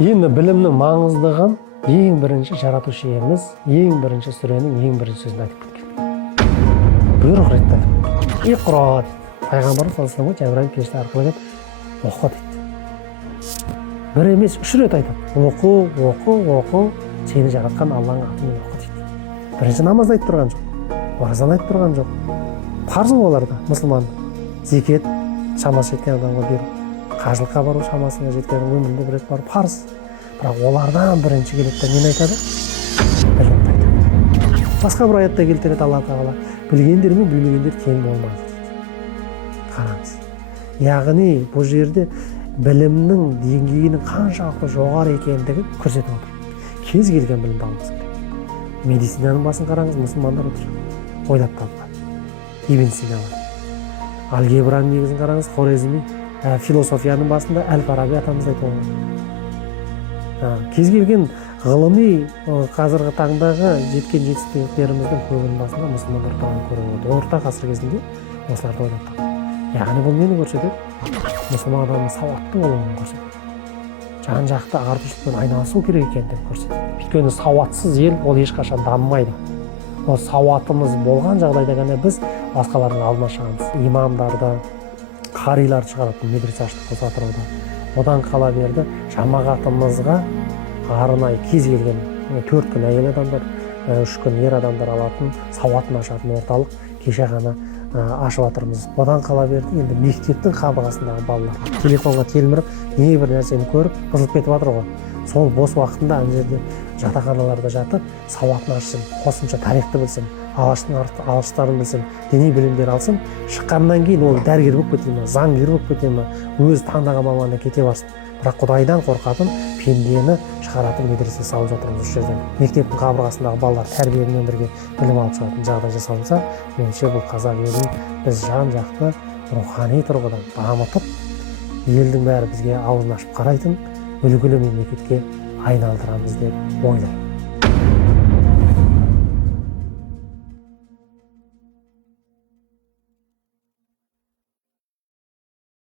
Енді білімнің маңыздығын ең бірінші жаратушы иеміз ең бірінші сүренің ең бірінші сөзінде айтып кеткен. Бұйрық ретінде айтып иқра дейді. Пайғамбарымыз саллаллаху алейхи Жәбірайыл періште арқылы келіп оқы дейді. Бір емес, 3 рет айтады. Оқы, сені жаратқан Алланың атымен оқы дейді. Бірінші намазды айтып тұрған жоқ, оразаны айтып тұрған жоқ. Парыз оларда мұсылман. Зекет шамасы жеткен адамға беру, қажылыққа бару шамасына жеткен өмірінде бір рет бару парыз. Бірақ олардан бірінші келеді нені айтады? Білімді айтады. Басқа бір аятта келтіреді Алла тағала, білгендер мен білмегендер тең болмайды дейді. Қараңыз. Яғни бұл жерде білімнің деңгейінің қаншалықты жоғары екендігін көрсетіп отыр. Кез келген білімді алуымыз керек. Медицинаның басын қараңыз, мұсылмандар отыр. Ойлап тапқан. Ибн Сина бар. Алгебраның негізін қараңыз, Хорезми, философияның басында Әл-Фараби атамыз айтып отыр. Кез келген ғылыми қазіргі таңдағы жеткен жетістіктеріміздің көбінің басында мұсылмандар тұрғанын көріп отырды. Орта ғасыр кезінде осыларды ойлап тапты. Яғни бұл нені көрсетеді? Мұсылман адамның сауатты болуын көрсетеді. Жан-жақты ағартушылықпен айналысу керек екендігін көрсетеді. Өйткені сауатсыз ел ол ешқашан дамымайды. Ол сауатымыз болған жағдайда ғана біз басқалардың алдына шығамыз. Имамдарды, қариларды шығаратын медресе аштық болса атырауда. Одан қала берді жамағатымызға арнайы кез келген 4 күн әйел адамдар, 3 күн ер адамдар алатын сауатын ашатын орталық кеше ғана ашып жатырмыз. Одан қала берді енді мектептің қабырғасындағы балалар телефонға телміріп не бір нәрсені көріп бұзылып кетіп жатыр ғой. Сол бос уақытында ана жерде жатақханаларда жатып сауатын ашсын, қосымша тарихты білсін, ағылшындарын білсін, діни білімдер алсын, шыққаннан кейін ол дәрігер болып кете ме, заңгер болып кете ме, өз таңдаған мамандығына кете барсын. Бірақ Құдайдан қорқатын пендені шығаратын медресе салып жатырмыз осы жерден. Мектептің қабырғасындағы балалар тәрбиемен бірге білім алып шығатын жағдай жасалынса, меніңше бұл қазақ елін біз жан-жақты рухани тұрғыдан дамытып, елдің бәрі бізге аузын ашып қарайтын үлгілі мемлекетке айналдырамыз деп ойлаймын.